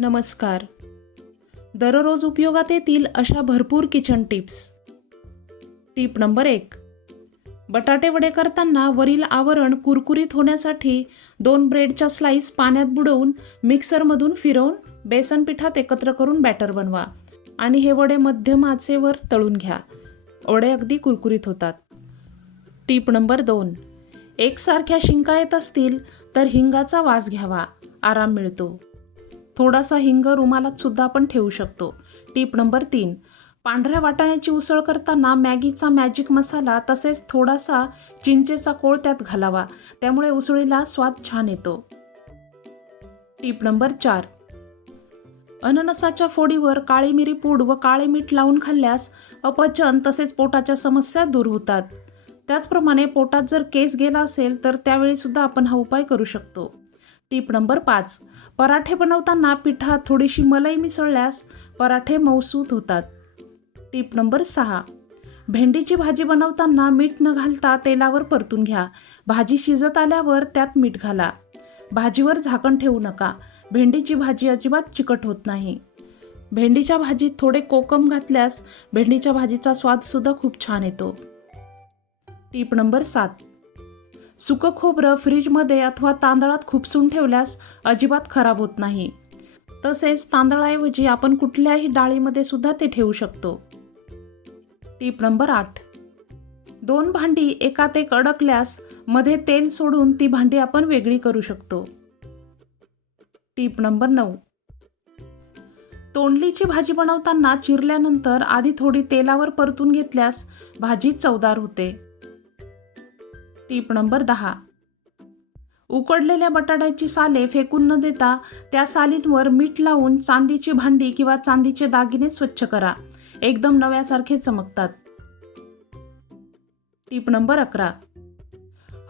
नमस्कार. दररोज उपयोगात येतील अशा भरपूर किचन टिप्स. टीप नंबर एक बटाटे वडे करताना वरील आवरण कुरकुरीत होण्यासाठी दोन ब्रेडच्या स्लाईस पाण्यात बुडवून मिक्सरमधून फिरवून बेसन पिठात एकत्र करून बॅटर बनवा आणि हे वडे मध्यम आचेवर तळून घ्या. वडे अगदी कुरकुरीत होतात. टीप नंबर दोन एकसारख्या शिंका येत असतील तर हिंगाचा वास घ्यावा. आराम मिळतो. थोडासा हिंग रुमालात सुद्धा आपण ठेवू शकतो. टीप नंबर तीन. पांढऱ्या वाटाण्याची उसळ करताना मॅगीचा मॅजिक मसाला तसेच थोडासा चिंचेचा कोळ त्यात घालावा. त्यामुळे उसळीला स्वाद छान येतो. टीप नंबर चार. अननसाच्या फोडीवर काळी मिरी पूड व काळे मीठ लावून खाल्ल्यास अपचन तसेच पोटाच्या समस्या दूर होतात. त्याचप्रमाणे पोटात जर केस गेला असेल तर त्यावेळी सुद्धा आपण हा उपाय करू शकतो. टीप नंबर पाच. पराठे बनवताना पिठात थोडीशी मलाई मिसळल्यास पराठे मऊसूत होतात. टीप नंबर सहा. भेंडीची भाजी बनवताना मीठ न घालता तेलावर परतून घ्या. भाजी शिजत आल्यावर त्यात मीठ घाला. भाजीवर झाकण ठेवू नका. भेंडीची भाजी अजिबात चिकट होत नाही. भेंडीच्या भाजीत थोडे कोकम घातल्यास भेंडीच्या भाजीचा स्वादसुद्धा खूप छान येतो. टीप नंबर सात. सुकं खोबरं फ्रीजमध्ये अथवा तांदळात खुपसून ठेवल्यास अजिबात खराब होत नाही. तसेच तांदळाऐवजी आपण कुठल्याही डाळीमध्ये सुद्धा ते ठेवू शकतो. टीप नंबर आठ. दोन भांडी एकात एक अडकल्यास मध्ये तेल सोडून ती भांडी आपण वेगळी करू शकतो. टीप नंबर नऊ. तोंडलीची भाजी बनवताना चिरल्यानंतर आधी थोडी तेलावर परतून घेतल्यास भाजी चवदार होते. टीप नंबर दहा. उकडलेल्या बटाट्याची साले फेकून न देता त्या सालींवर मीठ लावून चांदीची भांडी किंवा चांदीचे दागिने स्वच्छ करा. एकदम नव्यासारखे चमकतात. टीप नंबर अकरा.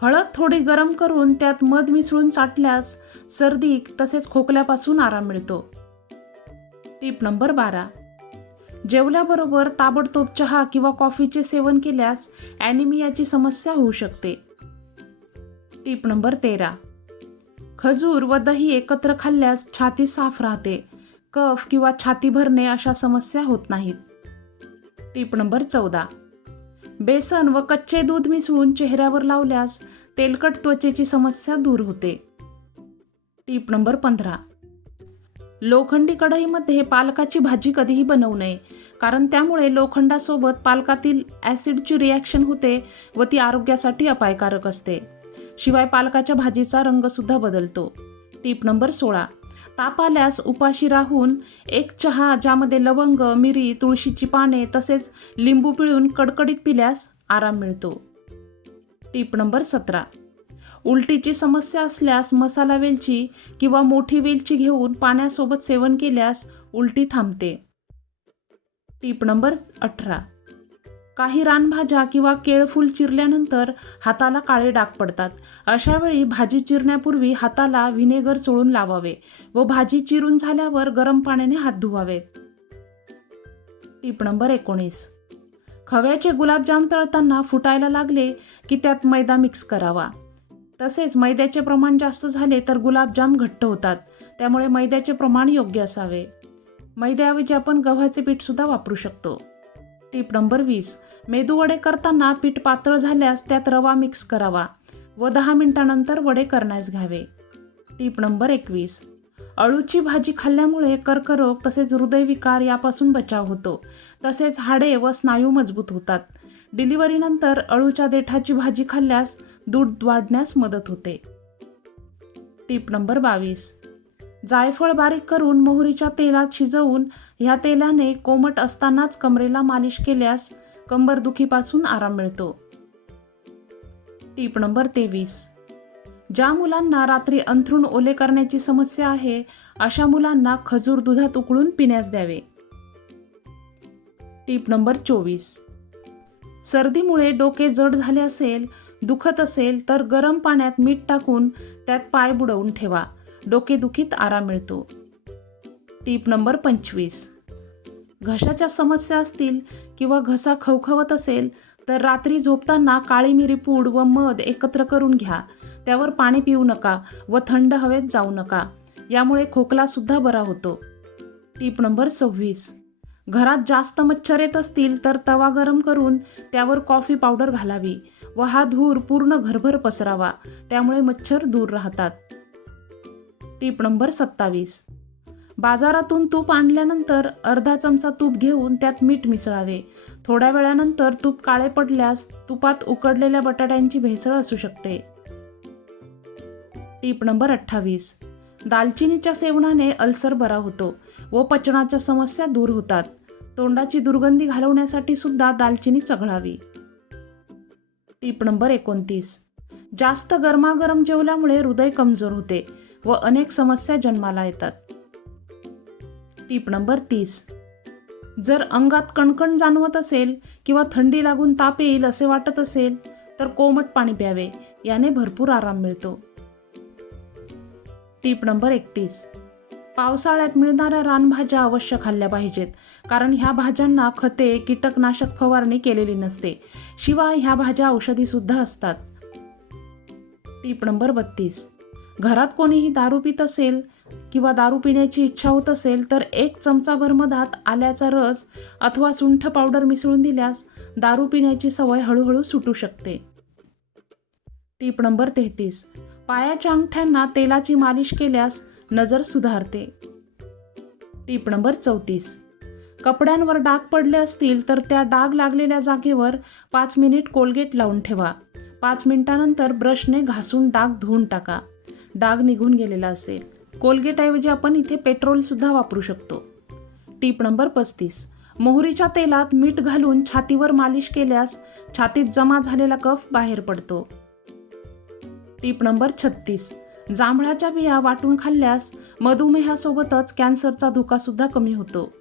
हळद थोडी गरम करून त्यात मध मिसळून चाटल्यास सर्दी तसेच खोकल्यापासून आराम मिळतो. टीप नंबर बारा. जेवल्याबरोबर ताबडतोब चहा किंवा कॉफीचे सेवन केल्यास ॲनिमियाची समस्या होऊ शकते. टीप नंबर तेरा. खजूर व दही एकत्र खाल्ल्यास छाती साफ राहते. कफ किंवा छाती भरणे अशा समस्या होत नाहीत. टीप नंबर चौदा. बेसन व कच्चे दूध मिसळून चेहऱ्यावर लावल्यास तेलकट त्वचेची समस्या दूर होते. टीप नंबर पंधरा. लोखंडी कढईमध्ये पालकाची भाजी कधीही बनवू नये कारण त्यामुळे लोखंडासोबत पालकातील ॲसिडची रिॲक्शन होते व ती आरोग्यासाठी अपायकारक असते. शिवाय पालकाच्या भाजीचा रंगसुद्धा बदलतो. टीप नंबर सोळा. ताप आल्यास उपाशी राहून एक चहा ज्यामध्ये लवंग मिरी तुळशीची पाने तसेच लिंबू पिळून कडकडीत पिल्यास आराम मिळतो. टीप नंबर सतरा. उलटीची समस्या असल्यास मसाला वेलची किंवा मोठी वेलची घेऊन पाण्यासोबत सेवन केल्यास उलटी थांबते. टीप नंबर अठरा. काही रानभाज्या किंवा केळफूल चिरल्यानंतर हाताला काळे डाग पडतात. अशा वेळी भाजी चिरण्यापूर्वी हाताला व्हिनेगर चोळून लावावे व भाजी चिरून झाल्यावर गरम पाण्याने हात धुवावेत टीप नंबर एकोणीस. खव्याचे गुलाबजाम तळताना फुटायला लागले की त्यात मैदा मिक्स करावा. तसेच मैद्याचे प्रमाण जास्त झाले तर गुलाबजाम घट्ट होतात. त्यामुळे मैद्याचे प्रमाण योग्य असावे. मैद्याऐवजी आपण गव्हाचे पीठसुद्धा वापरू शकतो. टीप नंबर वीस. मेदू वडे करताना पीठ पातळ झाल्यास त्यात रवा मिक्स करावा व दहा मिनिटानंतर वडे करण्यास घ्यावे. टीप नंबर एकवीस. अळूची भाजी खाल्ल्यामुळे कर्करोग तसेच हृदयविकार यापासून बचाव होतो. तसेच हाडे व स्नायू मजबूत होतात. डिलिव्हरीनंतर अळूच्या देठाची भाजी खाल्ल्यास दूध वाढण्यास मदत होते. टीप नंबर बावीस. जायफळ बारीक करून मोहरीच्या तेलात शिजवून ह्या तेलाने कोमट असतानाच कमरेला मालिश केल्यास कंबरदुखीपासून आराम मिळतो. टीप नंबर तेवीस. ज्या मुलांना रात्री अंथरूण ओले करण्याची समस्या आहे अशा मुलांना खजूर दुधात उकळून पिण्यास द्यावे. टीप नंबर चोवीस. सर्दीमुळे डोके जड झाले असेल दुखत असेल तर गरम पाण्यात मीठ टाकून त्यात पाय बुडवून ठेवा. डोकेदुखीत आराम मिळतो. टीप नंबर पंचवीस. घशाच्या समस्या असतील किंवा घसा खवखवत असेल तर रात्री झोपताना काळी मिरी पूड व मध एकत्र करून घ्या. त्यावर पाणी पिऊ नका व थंड हवेत जाऊ नका. यामुळे खोकलासुद्धा बरा होतो. टीप नंबर सव्वीस. घरात जास्त मच्छर येत असतील तर तवा गरम करून त्यावर कॉफी पावडर घालावी व हा धूर पूर्ण घरभर पसरावा. त्यामुळे मच्छर दूर राहतात. टीप नंबर सत्तावीस. बाजारातून तूप आणल्यानंतर अर्धा चमचा तूप घेऊन त्यात मीठ मिसळावे. थोड्या वेळानंतर तूप काळे पडल्यास तुपात उकडलेल्या बटाट्यांची भेसळ असू शकते. टीप नंबर अठ्ठावीस. दालचिनीच्या सेवनाने अल्सर बरा होतो व पचनाच्या समस्या दूर होतात. तोंडाची दुर्गंधी घालवण्यासाठी सुद्धा दालचिनी चघळावी. टीप नंबर एकोणतीस. जास्त गरमागरम जेवल्यामुळे हृदय कमजोर होते व अनेक समस्या जन्माला येतात. टीप नंबर तीस. जर अंगात कणकण जाणवत असेल किंवा थंडी लागून ताप येईल असे वाटत असेल तर कोमट पाणी प्यावे याने भरपूर आराम मिळतो. टीप नंबर एकतीस. पावसाळ्यात मिळणाऱ्या रानभाज्या अवश्य खाल्ल्या पाहिजेत कारण ह्या भाज्यांना खते कीटकनाशक फवारणी केलेली नसते. शिवाय ह्या भाज्या औषधीसुद्धा असतात. टीप नंबर बत्तीस. घरात कोणीही दारू पित असेल किंवा दारू पिण्याची इच्छा होत असेल तर एक चमचाभर मधात आल्याचा रस अथवा सुंठ पावडर मिसळून दिल्यास दारू पिण्याची सवय हळूहळू सुटू शकते. टीप नंबर तेहतीस. पायाच्या अंगठ्यांना तेलाची मालिश केल्यास नजर सुधारते. टीप नंबर चौतीस. कपड्यांवर डाग पडले असतील तर त्या डाग लागलेल्या जागेवर पाच मिनिट कोलगेट लावून ठेवा. पाच मिनिटानंतर ब्रशने घासून डाग धुवून टाका. डाग निघून गेलेला असेल. कोलगेटऐवजी आपण इथे पेट्रोलसुद्धा वापरू शकतो. टीप नंबर पस्तीस. मोहरीच्या तेलात मीठ घालून छातीवर मालिश केल्यास छातीत जमा झालेला कफ बाहेर पडतो. टीप नंबर छत्तीस. जांभळाच्या बिया वाटून खाल्ल्यास मधुमेहासोबतच कॅन्सरचा धोका सुद्धा कमी होतो.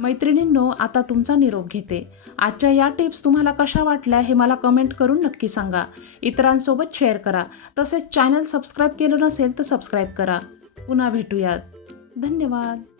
मैत्रिणींनो आता तुमचा निरोप घेते. आजच्या या टिप्स तुम्हाला कशा वाटल्या हे मला कमेंट करून नक्की सांगा. इतरांसोबत शेअर करा. तसेच चॅनल सबस्क्राईब केलं नसेल तर सबस्क्राईब करा. पुन्हा भेटूयात. धन्यवाद.